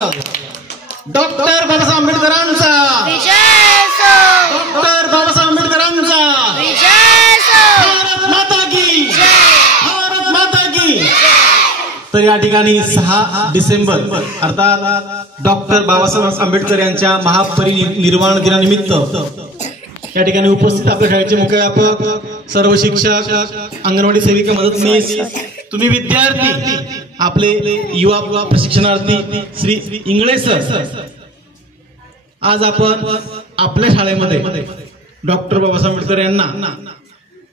Doctor Babasaheb आंबेडकरांचा विजय असो, doctor Babasaheb आंबेडकरांचा विजय असो, भारत माता की जय, भारत माता की। तर या ठिकाणी 6 डिसेंबर अर्थात डॉक्टर बाबासाहेब आंबेडकर यांच्या महापरिनिर्वाण दिनानिमित्त या ठिकाणी उपस्थित आपल्या शाळेचे मुख्याध्यापक, सर्व शिक्षक, अंगणवाडी सेविका, मदतनीस, तुम्ही विद्यार्थी, आपले युवा प्रशिक्षणार्थी श्री इंगळे सर, आज आपण आपल्या शाळेमध्ये डॉक्टर बाबासाहेब आंबेडकर यांना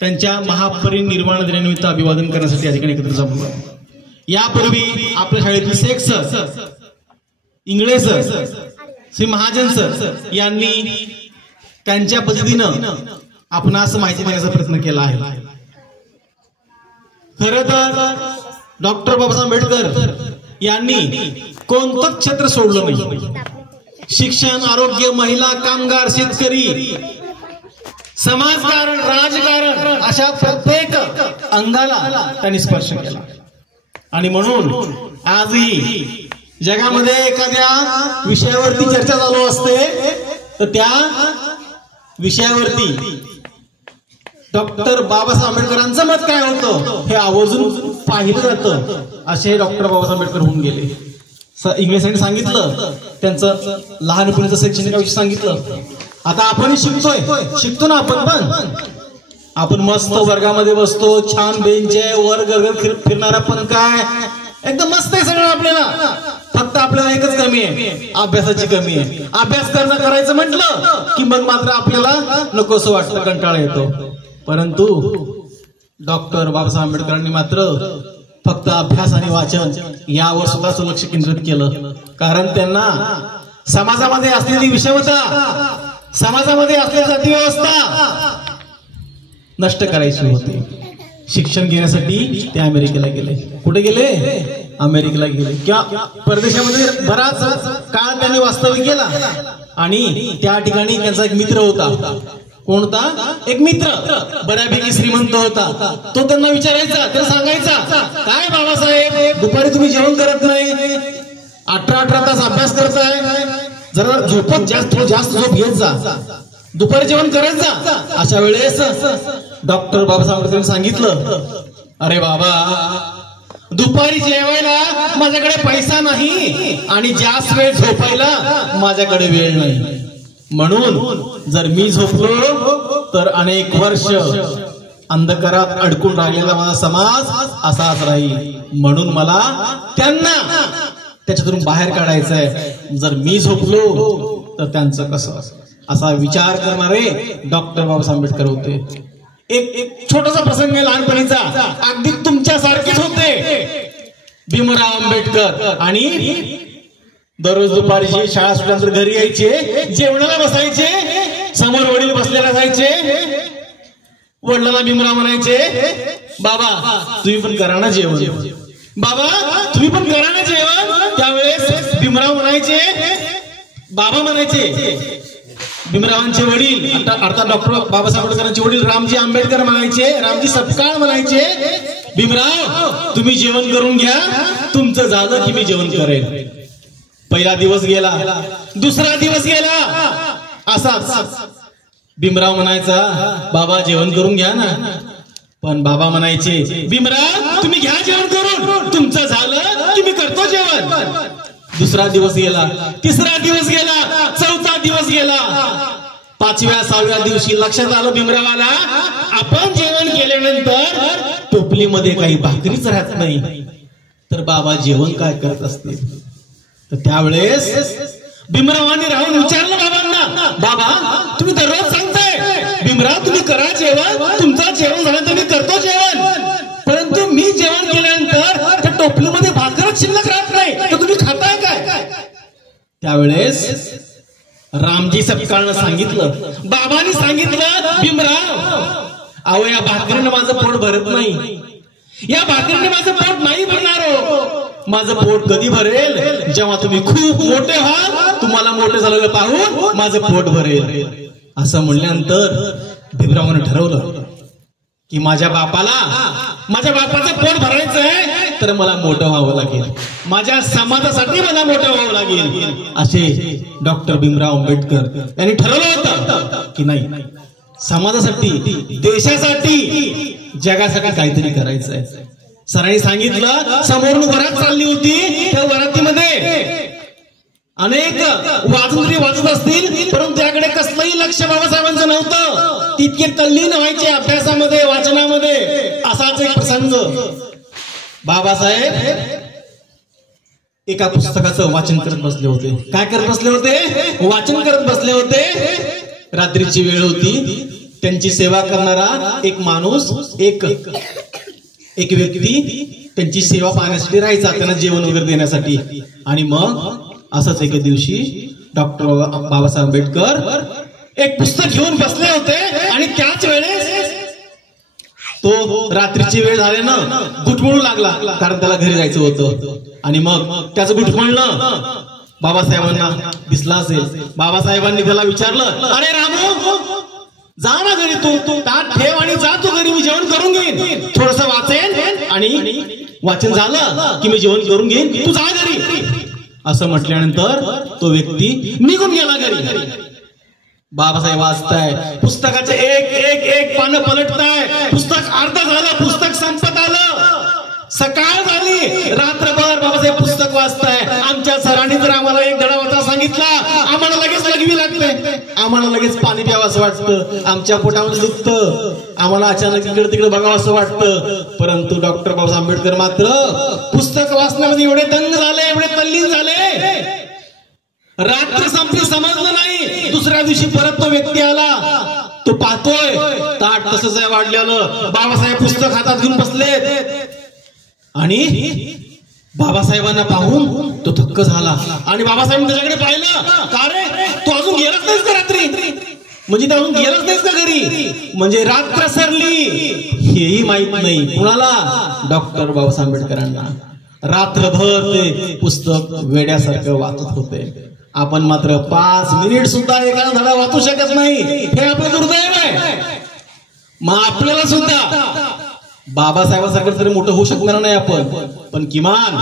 त्यांच्या महापरिनिर्वाण दिनानिमित्त अभिवादन करण्यासाठी या ठिकाणी एकत्र जमलो। यापूर्वी आपल्या शाळेतील Shaikh sir, Ingale sir, Shri Mahajan sir यांनी त्यांच्या पद्धतीनं आपणास माहिती देण्याचा प्रयत्न केला आहे। खरं तर डॉक्टर बाबासाहेब आंबेडकर यांनी कोणतंच क्षेत्र सोडलं नाही। शिक्षण, आरोग्य, महिला, कामगार, शेतकरी, समाजकारण, राजकारण अशा प्रत्येक अंगाला त्यांनी स्पर्श केला। आणि म्हणून आजही जगामध्ये एखाद्या विषयावरती चर्चा चालू असते तर त्या विषयावरती डॉक्टर बाबासाहेब आंबेडकरांचं मत काय होतं हे आवर्जून पाहिलं जातं। असे डॉक्टर बाबासाहेब आंबेडकर होऊन गेले। इंग्लिशांनी सांगितलं, त्यांचं लहानपणीचं शैक्षणिक आयुष्य सांगितलं। आता आपण शिकतो ना, आपण मस्त वर्गामध्ये बसतो, छान बेंच आहे, वर गरगर फिरणारा पण काय एकदम मस्त आहे सगळं आपल्याला। फक्त आपल्याला एकच कमी आहे, अभ्यासाची कमी आहे। अभ्यास करायचं म्हटलं की मग मात्र आपल्याला नकोसं वाटतं, कंटाळा येतो। परंतु डॉक्टर बाबासाहेब आंबेडकरांनी मात्र फक्त अभ्यास आणि वाचन यावर स्वतःच लक्ष केंद्रित केलं। कारण त्यांना समाजामध्ये असलेली विषमता, समाजामध्ये असलेली जाती व्यवस्था नष्ट करायची होती। शिक्षण घेण्यासाठी ते अमेरिकेला गेले। कुठे गेले? अमेरिकेला गेले किंवा परदेशामध्ये बराच काळ त्यांनी वास्तव्य केला। आणि त्या ठिकाणी त्यांचा एक मित्र होता। कोणता? एक मित्र बऱ्यापैकी श्रीमंत होता। तो त्यांना विचारायचा, त्यांना सांगायचा, काय बाबासाहेब दुपारी तुम्ही जेवण करत नाही, 18 तास अभ्यास करताय, जरा झोपत जास्त झोप घेत जा, दुपारी जेवण करत जा। अशा वेळेस डॉक्टर बाबासाहेब आंबेडकरांनी सांगितलं, अरे बाबा दुपारी जेवायला माझ्याकडे पैसा नाही आणि जास्त वेळ झोपायला माझ्याकडे वेळ नाही। म्हणून जर मी झोपलो तर अनेक वर्ष अंधकारात अडकून राहिलेला माझा समाज असाच राहील। म्हणून मला त्यांना त्याच्यातून बाहेर काढायचं आहे। जर मी झोपलो तर त्यांचं कसं? असा विचार करणारे डॉक्टर बाबासाहेब आंबेडकर होते। एक छोटासा प्रसंग आहे लहानपणीचा, अगदी तुमच्यासारखेच होते भीमराव आंबेडकर। आणि दररोज दुपारी शाळा सुटल्यानंतर घरी यायचे, जेवणाला बसायचे, समोर वडील बसलेले असायचे। वडिलांना भीमराव म्हणायचे, बाबा तुम्ही पण करा ना जेवण, बाबा तुम्ही पण करा ना जेवण। त्यावेळेस भीमराव म्हणायचे, बाबा म्हणायचे, भीमरावांचे वडील अर्थात डॉक्टर बाबासाहेब आंबेडकरांचे वडील रामजी आंबेडकर म्हणायचे, रामजी सपकाळ म्हणायचे, भीमराव तुम्ही जेवण करून घ्या, तुमचं झालं की मी जेवण करेन। पहिला दिवस गेला, दुसरा दिवस गेला, असाच भीमराव म्हणायचा, बाबा जेवण करून घ्या ना। पण बाबा म्हणायचे, भीमराव तुम्ही घ्या जेवण करून, तुमचं झालं की मी करतो जेवण। दुसरा दिवस गेला, तिसरा दिवस गेला, चौथा दिवस गेला, 5व्या 6व्या दिवशी लक्षात आलं भीमरावाला, आपण जेवण केल्यानंतर टोपलीमध्ये काही भाकरीच राहत नाही, तर बाबा जेवण काय करत असतील? तर त्यावेळेस भीमरावांनी राहून विचारलं बाबांना, बाबा तुम्ही दररोज सांगताय भीमराव तुम्ही करा जेवण, तुमचं जेवण झाल्यानंतर मी करतो जेवण, परंतु मी जेवण केल्यानंतर त्या टोपलीमध्ये भाकरच शिल्लक राहत नाही, तर तुम्ही खाताय काय? त्यावेळेस रामजी सपकाळनं सांगितलं, बाबांनी सांगितलं, भीमराव अहो या भाकरीनं माझं पोट भरत नाही, या भाकरीने माझं पोट नाही भरणार हो। माझं पोट कधी भरेल? जेव्हा तुम्ही खूप मोठे व्हाल, तुम्हाला मोठे झालेलं पाहून माझं पोट भरेल। असं म्हणल्यानंतर भीमरावाने ठरवलं की माझ्या बापाचं पोट भरायचं आहे तर मला मोठं व्हावं लागेल, माझ्या समाजासाठी मला मोठं व्हावं लागेल, असे डॉक्टर भीमराव आंबेडकर यांनी ठरवलं होतं की नाही, समाजासाठी, देशासाठी, जगासाठी काहीतरी करायचं आहे. सरांनी सांगितलं, समोरून वरात चालली होती, त्या वरातीमध्ये अनेक वाजंत्री वाजत असतील, परंतु त्याकडे कसलंही लक्ष बाबासाहेबांचं नव्हतं. तितके तल्लीन व्हायचे अभ्यासामध्ये, वाचनामध्ये. असाच एक प्रसंग, बाबासाहेब एका पुस्तकाचं वाचन करत बसले होते. काय करत बसले होते? वाचन करत बसले होते. रात्रीची वेळ होती. त्यांची सेवा करणारा एक माणूस, एक व्यक्ती त्यांची सेवा पाहण्यासाठी राहायचा, त्यांना जेवण वगैरे देण्यासाठी. आणि मग असंच एके दिवशी डॉक्टर बाबासाहेब आंबेडकर एक पुस्तक घेऊन बसले होते आणि त्याच वेळेस तो रात्रीची वेळ झाल्यानं गुटमळू लागला, कारण त्याला घरी जायचं होतं. आणि मग त्याचं गुटमळणं बाबासाहेबांना दिसला असेल. बाबासाहेबांनी त्याला विचारलं, अरे रामू, जा ना घरी, तू ताट ठेव आणि जा तू घरी, मी जेवण करून घेईन, थोडस वाचेन आणि वाचन झालं की मी जेवण करून घेईन, तू जा घरी. असं म्हटल्यानंतर तो व्यक्ती निघून गेला घरी. बाबासाहेब वाचताय, पुस्तकाचे एक पानं पलटताय, पुस्तक अर्ध झालं, पुस्तक संपत आलं. सकाळ झाली, रात्रभर बाबासाहेब पुस्तक वाचताय. आमच्या सरांनी जर आम्हाला एक धडा वाचा सांगितला, आम्हाला लगेच लघवी लागते, आम्हाला लगेच पाणी प्यावं असं वाटतं, आमच्या पोटामध्ये दुखतं, आम्हाला अचानक इकडे तिकडे बघावं असं वाटतं. परंतु डॉक्टर बाबासाहेब आंबेडकर मात्र पुस्तक वाचण्यामध्ये एवढे दंग झाले, एवढे तल्लीन झाले, रात्र संपली समजलं नाही. दुसऱ्या दिवशी परत तो व्यक्ती आला, तो पाहतोय ताट तसंच आहे वाढलेलं, बाबासाहेब पुस्तक हातात घेऊन बसलेत. आणि बाबासाहेबांना पाहून तो थक्क झाला आणि बाबासाहेब त्याच्याकडे पाहिलं, का रे तू अजून गेलाच नाहीस का रात्री? म्हणजे ते अजून गेलाच नाहीस का घरी? म्हणजे रात्र सरली हेही माहित नाही कुणाला? डॉक्टर बाबासाहेब आंबेडकरांना. रात्रभर ते पुस्तक वेड्यासारखं वाचत होते. आपण मात्र 5 मिनिट सुद्धा एका धडा वाचू शकत नाही, हे आपलं दुर्दैव आहे. मग आपल्याला सुद्धा बाबासाहेबांसारखं तरी मोठं होऊ शकणार नाही आपण, पण किमान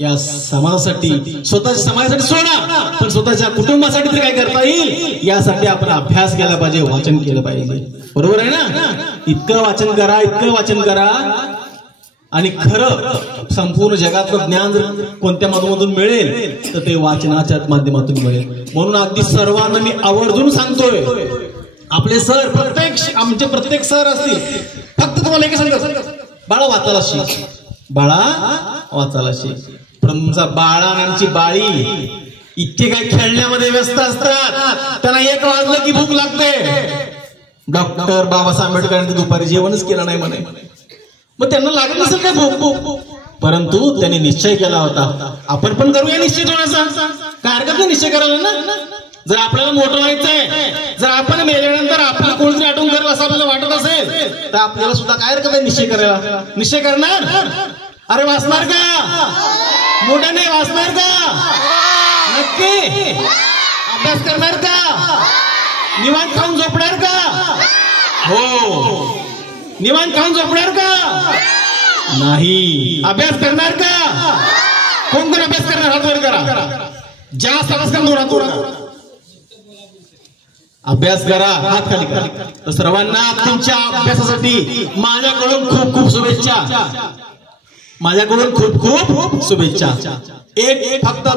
या समाजासाठी, स्वतःच्या समाजासाठी सोडा, पण स्वतःच्या कुटुंबासाठी तरी काय करता येईल यासाठी आपण अभ्यास केला पाहिजे, वाचन केलं पाहिजे. बरोबर आहे ना? इतकं वाचन करा, इतकं वाचन करा, आणि खरं संपूर्ण जगातलं ज्ञान जर कोणत्या माध्यमातून मिळेल तर ते वाचनाच्या माध्यमातून मिळेल. म्हणून अगदी सर्वांना मी आवर्जून सांगतोय, आपले सर, आमचे प्रत्येक सर असतील, फक्त तुम्हाला एक सांगतो, बाळा वाचायला शिक, बाळा वाचायला शिक. तुमचा बाळा आणि आमची बाळी इतके काय खेळण्यामध्ये व्यस्त असतात, त्यांना 1 वाजलं की भूक लागते. डॉक्टर बाबासाहेब आंबेडकरांनी दुपारी जेवणच केलं नाही म्हणे. मग त्यांना लागत नसेल काय भूक, परंतु त्यांनी निश्चय केला होता, आपण पण करूया निश्चय थोडासा. काय हरकत नाही निश्चय करायला ना? जर आपल्याला मोठं व्हायचंय, जर आपण मेल्यानंतर आपलं कोणतरी आठवण करेल असं आपल्याला वाटत असेल, तर आपल्याला सुद्धा काय हरकत आहे निश्चय करायला? निश्चय करणार? अरे वाचणार का? मोठ्याने वाचणार का? नक्की अभ्यास करणार का? निवांत खाऊन झोपणार का? हो, निवांत खाऊन झोपणार का? नाही. अभ्यास करणार का? कोण कोण अभ्यास करणार? हात वर करा. जास्त अभ्यास करणार, अभ्यास करा, हात खाली करा. तर सर्वांना तुमच्या अभ्यासासाठी माझ्याकडून खूप खूप शुभेच्छा, माझ्याकडून खूप खूप शुभेच्छा. एक फक्त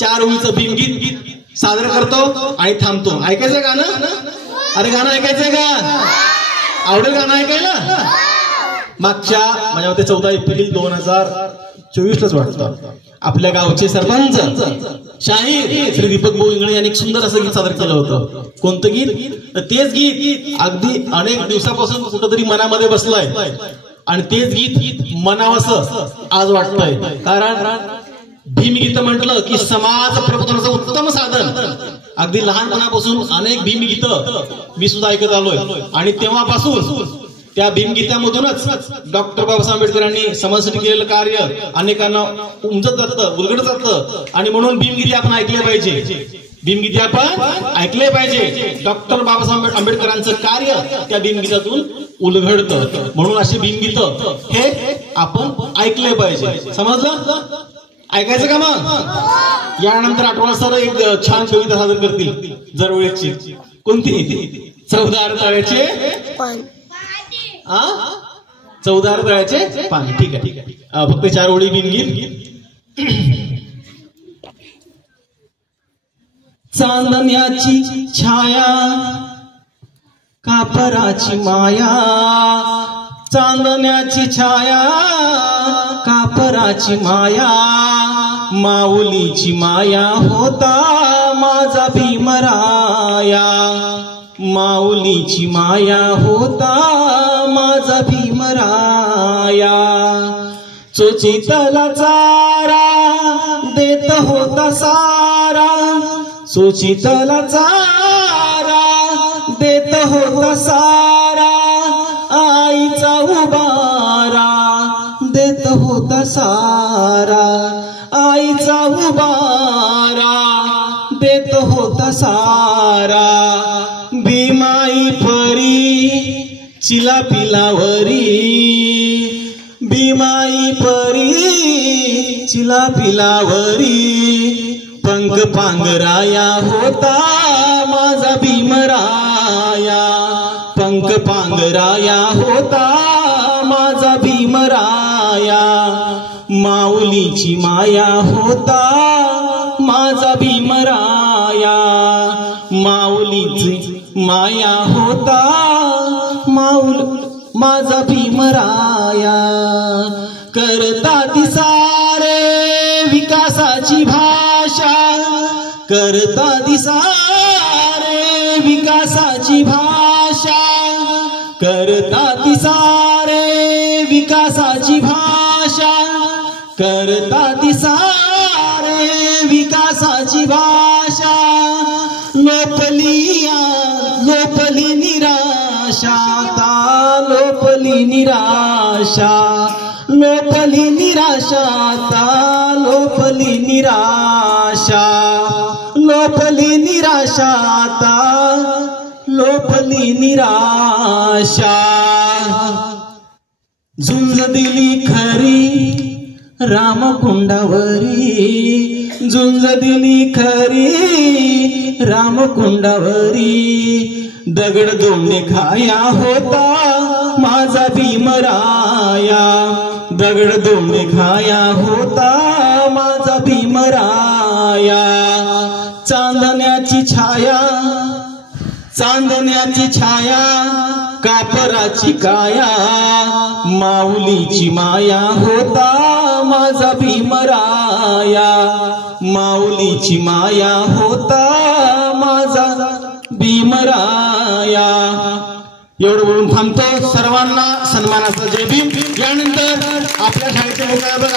4 ओळीचं भीमगीत सादर करतो आणि थांबतो. ऐकायचं गाणं? अरे गाणं ऐकायचंय का? आवडेल गाणं ऐकायला? मागच्या माझ्या मते 14 एप्रिल 2024लाच वाटतं आपल्या गावचे सरपंच शाहीर श्री दीपक भाऊ इंगळे यांनी एक सुंदर असं गीत सादर केलं होतं. कोणतं गीत? तेच गीत अगदी अनेक दिवसापासून कुठंतरी मनामध्ये बसलंय आणि तेच गीत म्हणावंसं आज वाटतंय. कारण भीमगीत म्हटलं की समाज प्रबोधनाचं उत्तम साधन. अगदी लहानपणापासून अनेक भीमगीत मी सुद्धा ऐकत आलोय आणि तेव्हापासून त्या भीमगीतामधूनच डॉक्टर बाबासाहेब आंबेडकरांनी समाजासाठी केलेलं कार्य अनेकांना उमजत जातं, उलगडत जातं. आणि म्हणून भीमगीती आपण ऐकले पाहिजे, भीमगीती आपण ऐकले पाहिजे. डॉक्टर बाबासाहेब आंबेडकरांचं कार्य त्या भीमगीतातून उलगडतं. म्हणून असे भीमगीत हे आपण ऐकले पाहिजे. समजलं? ऐकायचं का मग? यानंतर आठवडा सर एक छान कविता सादर करतील जरवळीची. कोणती? 14 तळ्याचे 14 तळ्याचे पाणी. ठीक आहे. फक्त 4 ओळी बिनगीत. चांदण्याची छाया कापराची माया, चांदण्याची छाया कापराची माया, माऊलीची माया होता माझा भीमराया, माऊलीची माया होता माझा भीमराया. चोचितला चारा देत होता सारा, चोचितला चारा देत होता सारा, आईचा उबारा देत होता सारा, आईचा उबारा देत होता सारा. भीमाई परी चिला पिलावरी, भीमाई परी चिला पिलावरी, पंख पांघराया होता माझा भीमराया, पंख पांघराया होता माझा भीमराया. माऊलीची माया होता माझा भीमराया, माऊलीची माया होता माझा भीमराया. करता ती सारे विकासाची भाषा, करता ती सारे विकासाची भाषा, करता ती सारे विकासाची भाषा, करता ती सारे विकासाची भाषा. लोपली निराशा, लोपली निराशा, लोपली निराशा, लोपली निराशा, लोपली निराशा, लोपली निराशा. झुंज दिली खरी रामकुंडावरी, झुंज दिली खरी रामकुंडावरी, दगड दोंडे खाया होता माझा भीमराया, दगड दोंडे खाया होता माझा भीमराया. चांदण्याची छाया, चांदण्याची छाया कापराची काया, माऊलीची माया होता माझा भीमराया, माऊलीची माया होता माझा भीमराया. एवढं बोलून थांबतो. सर्वांना सन्मानाचा जय भीम. यानंतर आपल्या शाळेचे मुख्याध्यापक